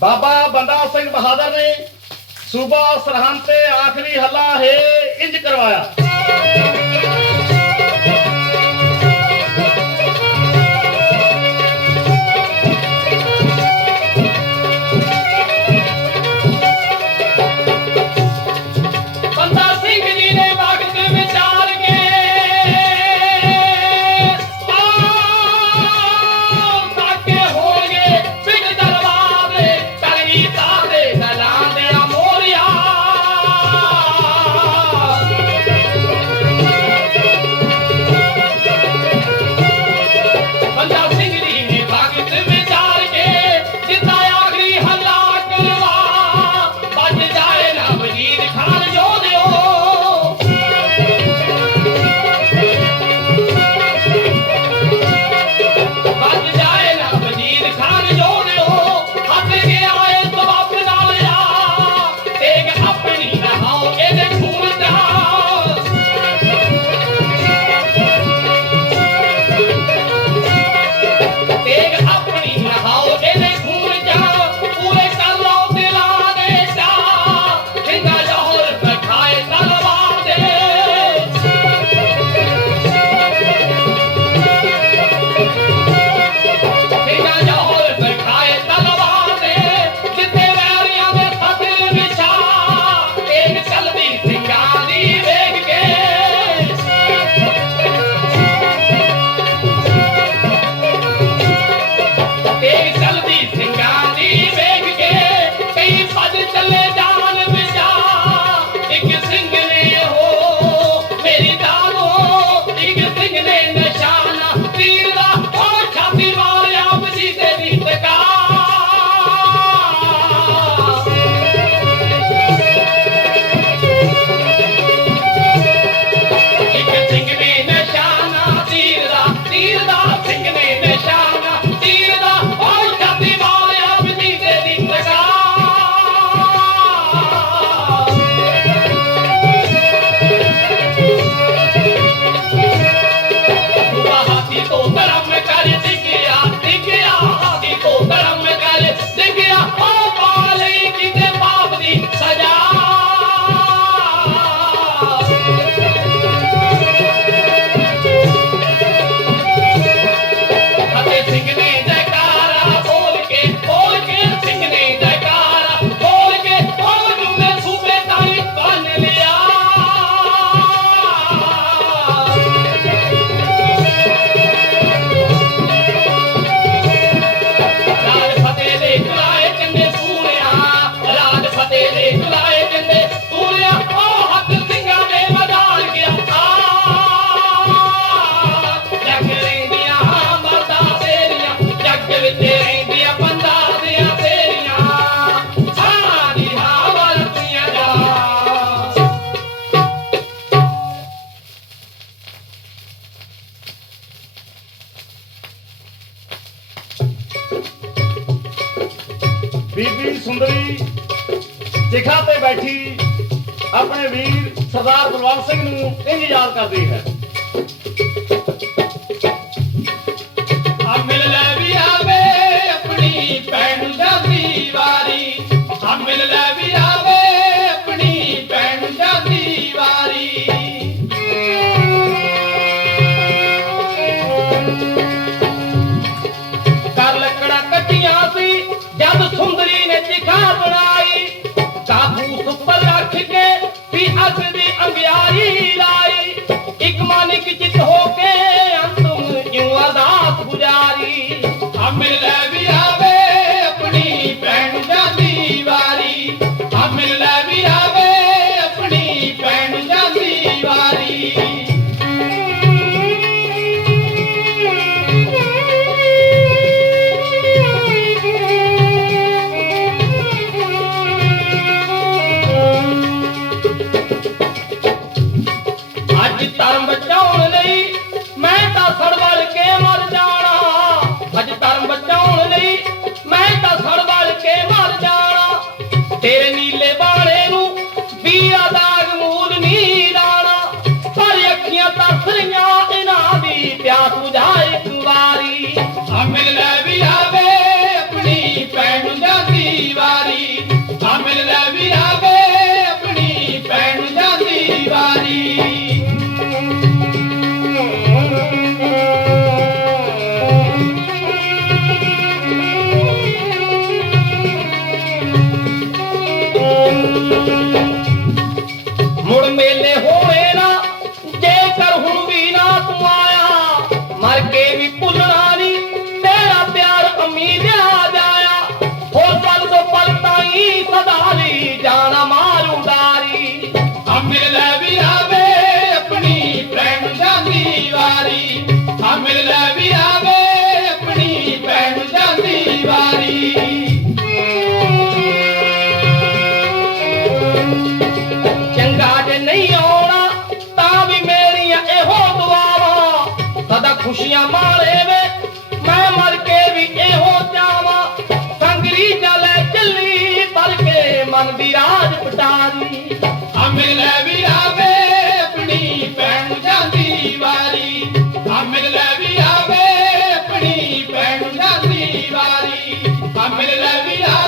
ਬਾਬਾ ਬੰਦਾ ਸਿੰਘ ਬਹਾਦਰ ਨੇ ਸੂਬਾ ਸਰਹੰਦ ਤੇ ਆਖਰੀ ਹੱਲਾ ਹੈ ਇੰਜ ਕਰਵਾਇਆ। ਬੀਬੀ ਸੁੰਦਰੀ ਜਿਖਾ ਤੇ ਬੈਠੀ ਆਪਣੇ ਵੀਰ ਸਰਦਾਰ ਬਲਵੰਤ ਸਿੰਘ ਨੂੰ ਇੰਜ ਯਾਦ ਕਰਦੀ ਹੈ। vida. ਖੁਸ਼ੀਆਂ ਮਾਲੇ ਵੇ, ਮੈਂ ਮਰ ਕੇ ਵੀ ਇਹੋ ਚਾਵਾਂ ਸੰਗਰੀ ਚਲੇ ਚੱਲੀ ਤਰ ਕੇ ਮਨ ਦੀ ਰਾਜ ਪਟਾਰੀ। ਆ ਮਿਲੇ ਵੀ ਆਵੇ, ਆਪਣੀ ਭੈਣ ਜਾਂਦੀ ਵਾਰੀ। ਆ ਮਿਲੇ ਵੀ ਆਵੇ, ਆਪਣੀ ਭੈਣ ਜਾਂਦੀ ਵਾਰੀ। ਆ ਮਿਲੇ ਵੀ ਆਵੇ